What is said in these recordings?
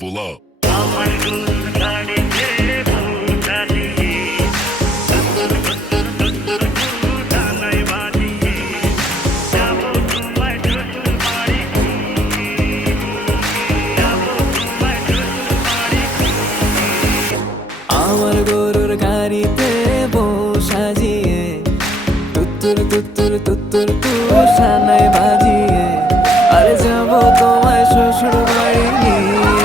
level up. আমার গরুর গাড়িতে বউ সাজিয়ে তুত্তুর তুত্তুর তুত্তুর তুর সানায় বাজিয়ে আরে যাবো তোমায় শ্বশুর বাড়ি নিয়ে,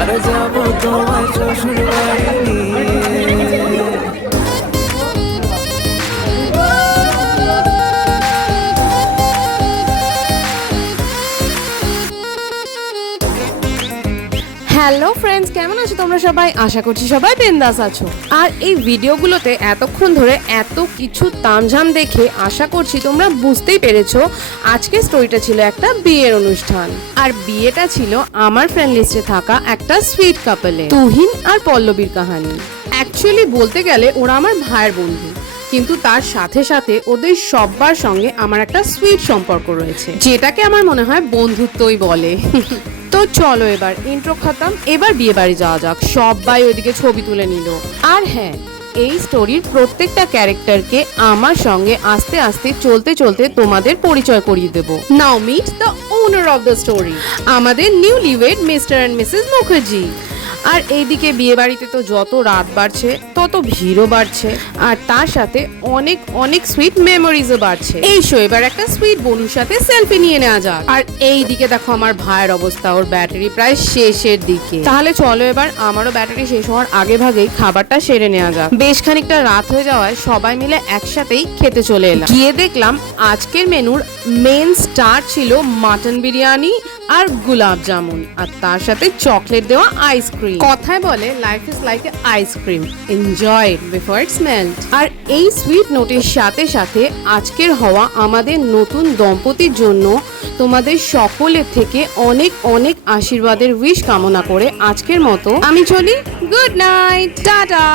আরে যাবো তোমায় শ্বশুর বাড়ি নিয়ে। হ্যালো ফ্রেন্ডস, কেমন আছো তোমরা সবাই? আশা করছি সবাই বিন্দাস আছো। আর এই ভিডিওগুলোতে এতক্ষণ ধরে এত কিছু তামঝাম দেখে আশা করছি তোমরা বুঝতেই পেরেছো আজকের স্টোরিটা ছিল একটা বিয়ের অনুষ্ঠান। আর বিয়েটা ছিল আমার ফ্রেন্ড লিস্টে থাকা একটা সুইট কাপলে, তুহিন আর পল্লবীর কাহিনী। অ্যাকচুয়ালি বলতে গেলে ওরা আমার ভাইয়ের বন্ধু, কিন্তু তার সাথে সাথে ওদের সবার সঙ্গে আমার একটা সুইট সম্পর্ক রয়েছে, যেটাকে আমার মনে হয় বন্ধুত্বই বলে। তো চলো এবার ইন্ট্রো খতম, এবার বিয়ে বাড়ি যাওয়া যাক। সবাই ওইদিকে ছবি তুলে নিল। আর হ্যাঁ, এই স্টোরির প্রত্যেকটা ক্যারেক্টারকে আমার সঙ্গে আস্তে আস্তে চলতে চলতে তোমাদের পরিচয় করিয়ে দেব। Now meet the owner of the story, আমাদের newlywed mister and missus Mukherjee. আর এইদিকে বিয়ে বাড়িতে তো যত রাত বাড়ছে তত ভিড়ও বাড়ছে, আর তার সাথে অনেক অনেক সুইট মেমোরিজও বাড়ছে। এই শো এবার একটা সুইট বন্ধুর সাথে সেলফি নিয়ে নেওয়া যাক। আর এই দিকে দেখো আমার ভাইয়ের অবস্থা, ওর ব্যাটারি প্রায় শেষের দিকে। তাহলে চলো এবার আমারও ব্যাটারি শেষ হওয়ার আগে ভাগেই খাবারটা সেরে নেওয়া যাক। বেশ খানিকটা রাত হয়ে যাওয়ায় সবাই মিলে একসাথেই খেতে চলে এলাম। গিয়ে দেখলাম আজকের মেনুর মেন স্টার ছিল মাটন বিরিয়ানি আর গোলাপ জামুন, আর তার সাথে চকলেট দেওয়া আইসক্রিম। কথায় বলে life is like a ice cream, enjoy it before it's melt. আর এই সুইট নোটের সাথে সাথে আজকের হওয়া আমাদের নতুন দম্পতির জন্য তোমাদের সকলের থেকে অনেক অনেক আশীর্বাদের উইশ কামনা করে আজকের মতো আমি চলি। Good night, tata.